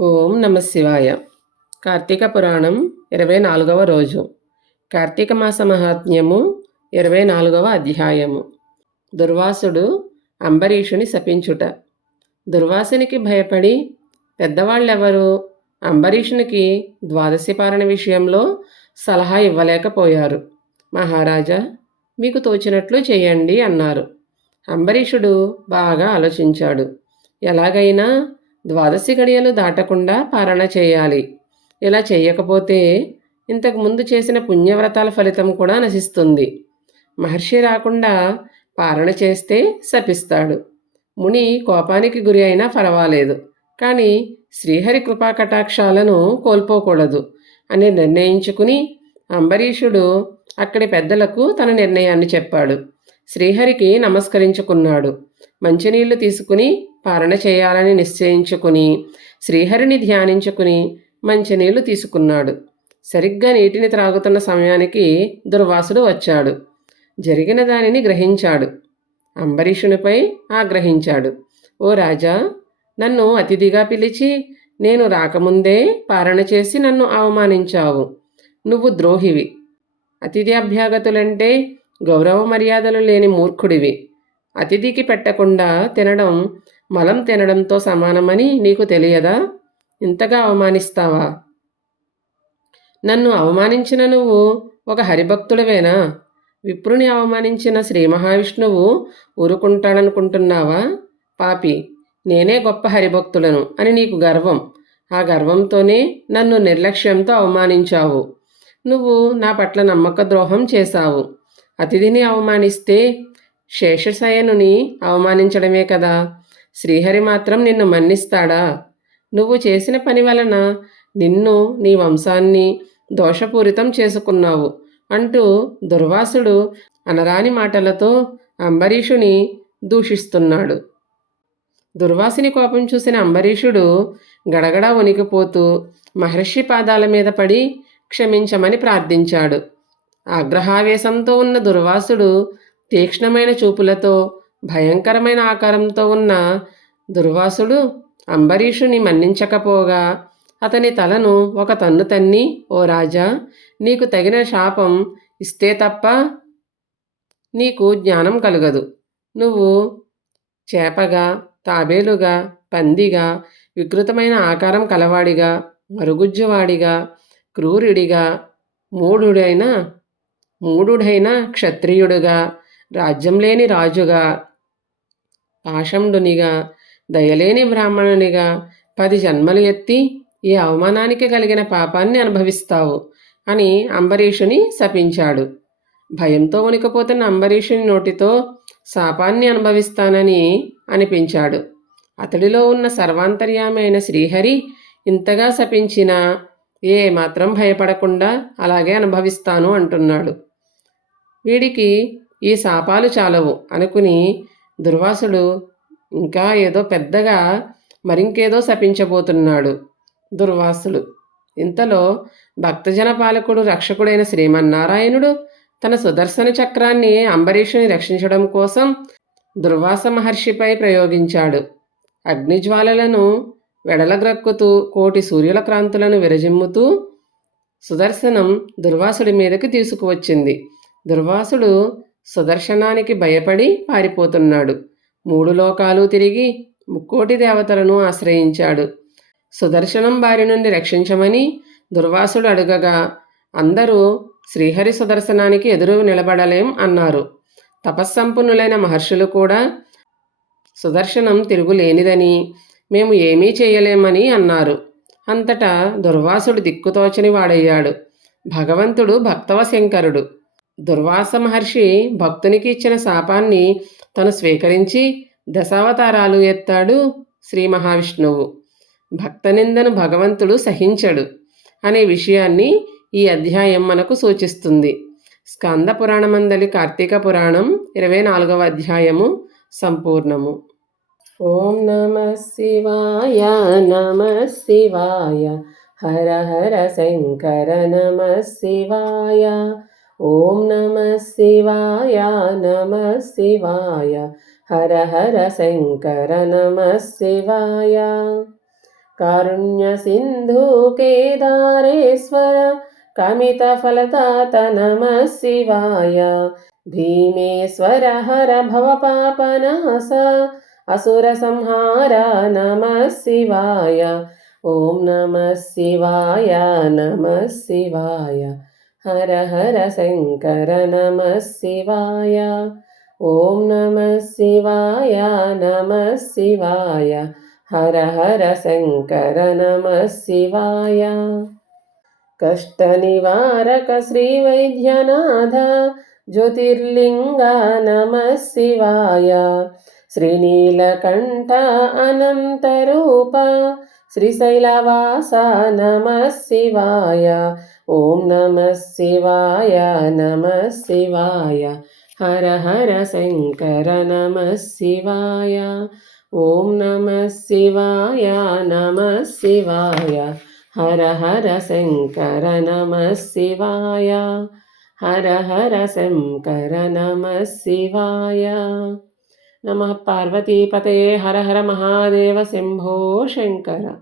ఓం నమ శివాయ. కార్తీక పురాణం ఇరవై నాలుగవ రోజు. కార్తీక మాస మహాత్మ్యము ఇరవై నాలుగవ అధ్యాయము. దుర్వాసుడు అంబరీషుని శపించుట. దుర్వాసునికి భయపడి పెద్దవాళ్ళెవరు? అంబరీషునికి ద్వాదశి పాలన విషయంలో సలహా ఇవ్వలేకపోయారు. మహారాజా మీకు తోచినట్లు చేయండి అన్నారు. అంబరీషుడు బాగా ఆలోచించాడు. ఎలాగైనా ద్వాదశి గడియలు దాటకుండా పారణ చేయాలి. ఇలా చేయకపోతే ఇంతకుముందు చేసిన పుణ్యవ్రతాల ఫలితం కూడా నశిస్తుంది. మహర్షి రాకుండా పారణ చేస్తే శపిస్తాడు. ముని కోపానికి గురి అయినా పర్వాలేదు. కానీ శ్రీహరి కృపా కటాక్షాలను కోల్పోకూడదు అని నిర్ణయించుకుని అంబరీషుడు అక్కడి పెద్దలకు తన నిర్ణయాన్ని చెప్పాడు. శ్రీహరికి నమస్కరించుకున్నాడు. మంచినీళ్ళు తీసుకుని పాలన చేయాలని నిశ్చయించుకుని శ్రీహరిని ధ్యానించుకుని మంచినీళ్ళు తీసుకున్నాడు. సరిగ్గా నీటిని త్రాగుతున్న సమయానికి దుర్వాసుడు వచ్చాడు. జరిగిన దానిని గ్రహించాడు. అంబరీషునిపై ఆగ్రహించాడు. ఓ రాజా నన్ను అతిథిగా పిలిచి నేను రాకముందే పారణ చేసి నన్ను అవమానించావు. నువ్వు ద్రోహివి. అతిథి అభ్యాగతులంటే గౌరవ మర్యాదలు లేని మూర్ఖుడివి. అతిథికి పెట్టకుండా తినడం మలం తినడంతో సమానమని నీకు తెలియదా? ఇంతగా అవమానిస్తావా? నన్ను అవమానించిన నువ్వు ఒక హరిభక్తుడివేనా? విప్రుని అవమానించిన శ్రీ మహావిష్ణువు ఊరుకుంటాడనుకుంటున్నావా? పాపి నేనే గొప్ప హరిభక్తులను అని నీకు గర్వం. ఆ గర్వంతోనే నన్ను నిర్లక్ష్యంతో అవమానించావు. నువ్వు నా పట్ల నమ్మక ద్రోహం చేశావు. అతిథిని అవమానిస్తే శేషశయనుని అవమానించడమే కదా. శ్రీహరి మాత్రం నిన్ను మన్నిస్తాడా? నువ్వు చేసిన పని వలన నిన్ను నీ వంశాన్ని దోషపూరితం చేసుకున్నావు అంటూ దుర్వాసుడు అనరాని మాటలతో అంబరీషుని దూషిస్తున్నాడు. దుర్వాసుని కోపం చూసిన అంబరీషుడు గడగడా వణికిపోతూ మహర్షి పాదాల మీద పడి క్షమించమని ప్రార్థించాడు. ఆగ్రహావేశంతో ఉన్న దుర్వాసుడు తీక్ష్ణమైన చూపులతో భయంకరమైన ఆకారంతో ఉన్న దుర్వాసుడు అంబరీషుని మన్నించకపోగా అతని తలను ఒక తన్ను తన్ని ఓ రాజా నీకు తగిన శాపం ఇస్తే తప్ప నీకు జ్ఞానం కలగదు. నువ్వు చేపగా తాబేలుగా పందిగా వికృతమైన ఆకారం కలవాడిగా మరుగుజ్జువాడిగా క్రూరుడిగా మూఢుడైన మూఢుడైన క్షత్రియుడుగా రాజ్యం లేని రాజుగా పాషండునిగా దయలేని బ్రాహ్మణునిగా పది జన్మలు ఎత్తి ఈ అవమానానికి కలిగిన పాపాన్ని అనుభవిస్తావు అని అంబరీషుని శపించాడు. భయంతో ఉనికపోతున్న అంబరీషుని నోటితో శాపాన్ని అనుభవిస్తానని అనిపించాడు. అతడిలో ఉన్న సర్వాంతర్యామైన శ్రీహరి ఇంతగా శపించినా ఏ మాత్రం భయపడకుండా అలాగే అనుభవిస్తాను అంటున్నాడు. వీడికి ఈ శాపాలు చాలవు అనుకుని దుర్వాసుడు ఇంకా ఏదో పెద్దగా మరింకేదో శపించబోతున్నాడు దుర్వాసుడు ఇంతలో భక్తజన పాలకుడు రక్షకుడైన శ్రీమన్నారాయణుడు తన సుదర్శన చక్రాన్ని అంబరీషుని రక్షించడం కోసం దుర్వాస మహర్షిపై ప్రయోగించాడు. అగ్నిజ్వాలలను వెడలగ్రక్కుతూ కోటి సూర్యుల క్రాంతులను విరజిమ్ముతూ సుదర్శనం దుర్వాసుడి మీదకి తీసుకువచ్చింది. దుర్వాసుడు సుదర్శనానికి భయపడి పారిపోతున్నాడు. మూడు లోకాలు తిరిగి ముక్కోటి దేవతలను ఆశ్రయించాడు. సుదర్శనం బారి నుండి రక్షించమని దుర్వాసుడు అడుగగా అందరూ శ్రీహరి సుదర్శనానికి ఎదురు నిలబడలేం అన్నారు. తపస్సంపన్నులైన మహర్షులు కూడా సుదర్శనం తిరుగులేనిదని మేము ఏమీ చేయలేమని అన్నారు. అంతటా దుర్వాసుడు దిక్కుతోచని వాడయ్యాడు. భగవంతుడు భక్తవశంకరుడు. దుర్వాస మహర్షి భక్తునికి ఇచ్చిన శాపాన్ని తను స్వీకరించి దశావతారాలు ఎత్తాడు శ్రీ మహావిష్ణువు. భక్తనిందను భగవంతుడు సహించడు అనే విషయాన్ని ఈ అధ్యాయం మనకు సూచిస్తుంది. స్కంద పురాణమందలి కార్తీక పురాణం ఇరవై నాలుగవ అధ్యాయము సంపూర్ణము. ఓం నమ శివాయ నమ శివాయ హర హర శంకర నమ శివాయ. ఓం నమ శివాయ నమ శివాయ హర హర శంకర నమ శివాయ. కారుణ్య సింధు కేదారేశ్వర కమిత ఫలదాత నమ శివాయ. భీమేశ్వర హర భవపాపనాశ అసుర సంహార నమ శివాయ. ఓం నమ శివాయ నమ శివాయ. హర హర శంకర నమ శివాయ ఓం నమ శివాయ నమ శివాయ హర హర శంకర నమ శివాయ కష్ట నివారక శ్రీ వైద్యనాథ జ్యోతిర్లింగ నమ శివాయ శ్రీనీలకంఠ అనంతరూప శ్రీశైలవాస నమ శివాయ ఓం నమ శివాయ నమ శివాయ. హర హర శంకర నమ శివాయ. ఓం నమ శివాయ నమ శివాయ. హర హర శంకర నమ శివాయ. హర హర శంకర నమ శివాయ. నమ పార్వతీపతయే హర హర మహాదేవ శంభో శంకర.